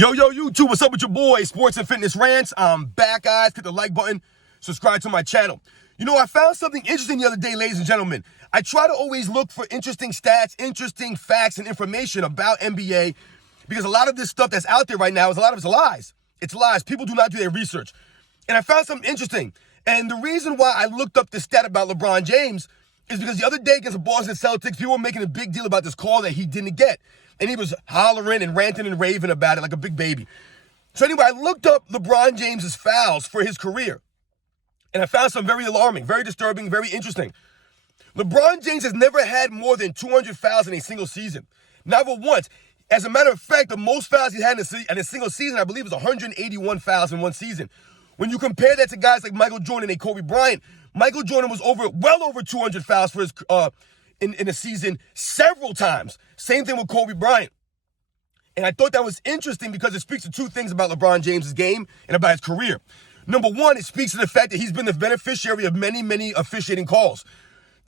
Yo, YouTube, what's up with your boy, Sports and Fitness Rants? I'm back, guys. Hit the like button, subscribe to my channel. You know, I found something interesting the other day, ladies and gentlemen. I try to always look for interesting stats, interesting facts, and information about NBA because a lot of this stuff that's out there right now a lot of it's lies. It's lies. People do not do their research. And I found something interesting. And the reason why I looked up this stat about LeBron James is because the other day against the Boston Celtics, people were making a big deal about this call that he didn't get. And he was hollering and ranting and raving about it like a big baby. So anyway, I looked up LeBron James's fouls for his career. And I found some very alarming, very disturbing, very interesting. LeBron James has never had more than 200 fouls in a single season. Never once. As a matter of fact, the most fouls he had in a single season, I believe, was 181 fouls in one season. When you compare that to guys like Michael Jordan and Kobe Bryant, Michael Jordan was well over 200 fouls for his in a season several times. Same thing with Kobe Bryant. And I thought that was interesting because it speaks to two things about LeBron James' game and about his career. Number one, it speaks to the fact that he's been the beneficiary of many, many officiating calls.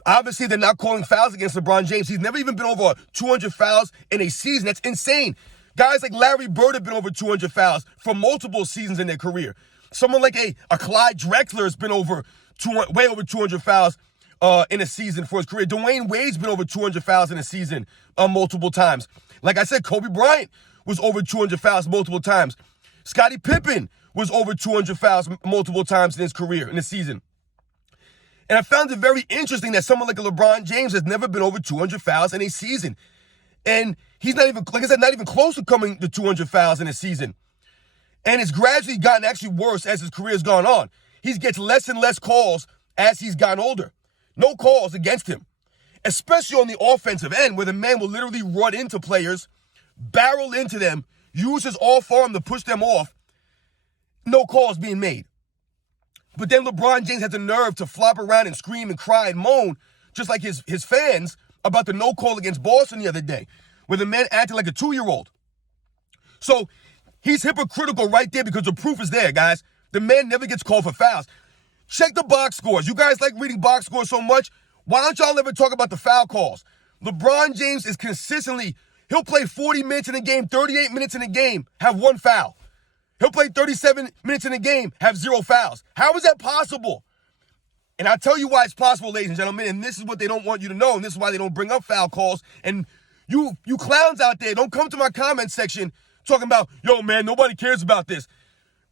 Obviously, they're not calling fouls against LeBron James. He's never even been over 200 fouls in a season. That's insane. Guys like Larry Bird have been over 200 fouls for multiple seasons in their career. Someone like a Clyde Drexler has been way over 200 fouls in a season for his career. Dwayne Wade's been over 200 fouls in a season multiple times. Like I said, Kobe Bryant was over 200 fouls multiple times. Scottie Pippen was over 200 fouls multiple times in his career, in a season. And I found it very interesting that someone like a LeBron James has never been over 200 fouls in a season. And he's not even, like I said, not even close to coming to 200 fouls in a season. And it's gradually gotten actually worse as his career has gone on. He gets less and less calls as he's gotten older. No calls against him, especially on the offensive end where the man will literally run into players, barrel into them, use his off-arm to push them off. No calls being made. But then LeBron James has the nerve to flop around and scream and cry and moan, just like his fans, about the no call against Boston the other day, where the man acted like a 2-year-old. So he's hypocritical right there because the proof is there, guys. The man never gets called for fouls. Check the box scores. You guys like reading box scores so much. Why don't y'all ever talk about the foul calls? LeBron James is consistently, he'll play 40 minutes in a game, 38 minutes in a game, have one foul. He'll play 37 minutes in a game, have 0 fouls. How is that possible? And I'll tell you why it's possible, ladies and gentlemen, and this is what they don't want you to know, and this is why they don't bring up foul calls. And you clowns out there, don't come to my comment section talking about, yo, man, nobody cares about this.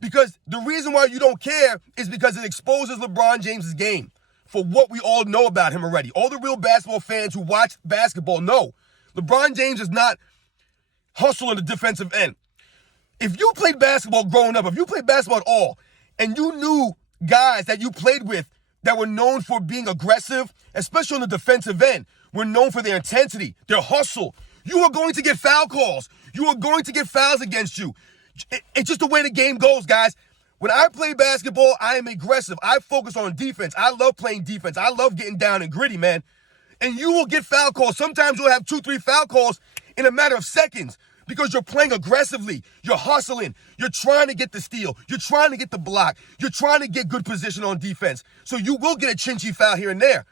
Because the reason why you don't care is because it exposes LeBron James' game for what we all know about him already. All the real basketball fans who watch basketball know LeBron James is not hustle on the defensive end. If you played basketball growing up, if you played basketball at all, and you knew guys that you played with that were known for being aggressive, especially on the defensive end, were known for their intensity, their hustle, you are going to get foul calls. You are going to get fouls against you. It's just the way the game goes, guys. When I play basketball, I am aggressive. I focus on defense. I love playing defense. I love getting down and gritty, man. And you will get foul calls. Sometimes you'll have 2-3 foul calls in a matter of seconds because you're playing aggressively. You're hustling. You're trying to get the steal. You're trying to get the block. You're trying to get good position on defense. So you will get a chinchy foul here and there.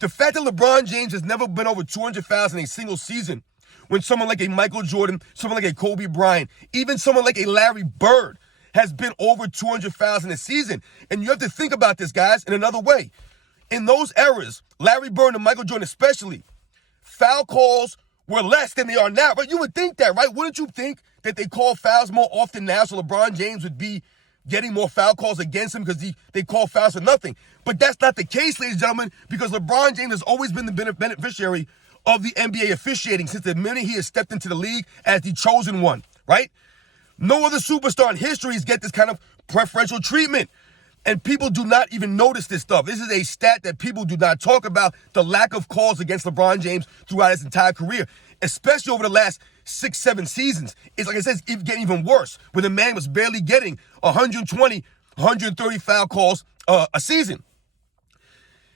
The fact that LeBron James has never been over 200 fouls in a single season, when someone like a Michael Jordan, someone like a Kobe Bryant, even someone like a Larry Bird has been over 200 fouls in a season. And you have to think about this, guys, in another way. In those eras, Larry Bird and Michael Jordan especially, foul calls were less than they are now. But you would think that, right? Wouldn't you think that they call fouls more often now so LeBron James would be getting more foul calls against him because they call fouls for nothing? But that's not the case, ladies and gentlemen, because LeBron James has always been the beneficiary of the NBA officiating since the minute he has stepped into the league as the chosen one, right? No other superstar in history has get this kind of preferential treatment. And people do not even notice this stuff. This is a stat that people do not talk about, the lack of calls against LeBron James throughout his entire career, especially over the last 6-7 seasons. It's like I said, it's getting even worse, where the man was barely getting 120, 130 foul calls a season.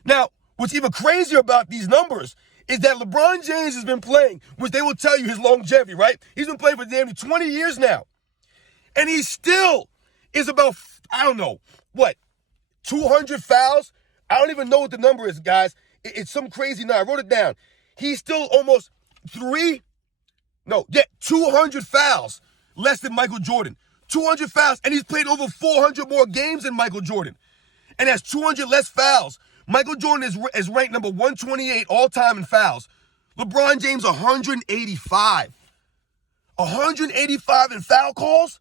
Now, what's even crazier about these numbers is that LeBron James has been playing, which they will tell you his longevity, right? He's been playing for nearly 20 years now. And he still is about, 200 fouls? I don't even know what the number is, guys. It's some crazy number. I wrote it down. He's still almost 200 fouls less than Michael Jordan. 200 fouls, and he's played over 400 more games than Michael Jordan. And has 200 less fouls. Michael Jordan is ranked number 128 all-time in fouls. LeBron James, 185. 185 in foul calls?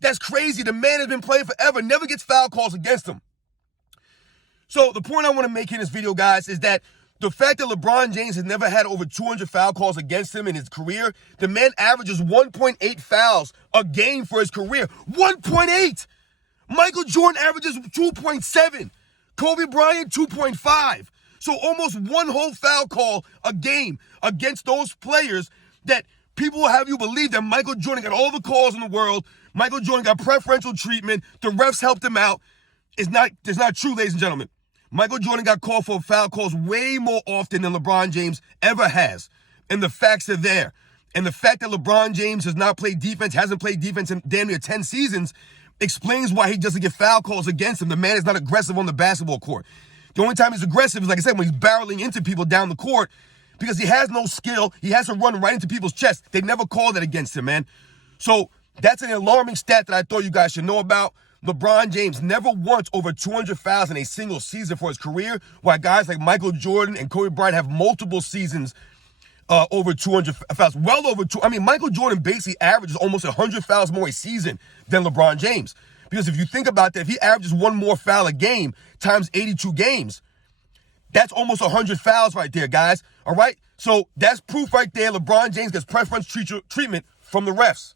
That's crazy. The man has been playing forever, never gets foul calls against him. So the point I want to make in this video, guys, is that the fact that LeBron James has never had over 200 foul calls against him in his career, the man averages 1.8 fouls a game for his career. 1.8! Michael Jordan averages 2.7. Kobe Bryant, 2.5. So almost one whole foul call a game against those players that people will have you believe that Michael Jordan got all the calls in the world. Michael Jordan got preferential treatment. The refs helped him out. It's not true, ladies and gentlemen. Michael Jordan got called for foul calls way more often than LeBron James ever has. And the facts are there. And the fact that LeBron James has not played defense, hasn't played defense in damn near 10 seasons, explains why he doesn't get foul calls against him. The man is not aggressive on the basketball court. The only time he's aggressive is, like I said, when he's barreling into people down the court because he has no skill. He has to run right into people's chests. They never call that against him, man. So that's an alarming stat that I thought you guys should know about. LeBron James never once over 200 fouls in a single season for his career, while guys like Michael Jordan and Kobe Bryant have multiple seasons over 200 fouls. Well over two. I mean, Michael Jordan basically averages almost 100 fouls more a season than LeBron James. Because if you think about that, if he averages one more foul a game times 82 games, that's almost 100 fouls right there, guys. All right? So that's proof right there. LeBron James gets preferential treatment from the refs.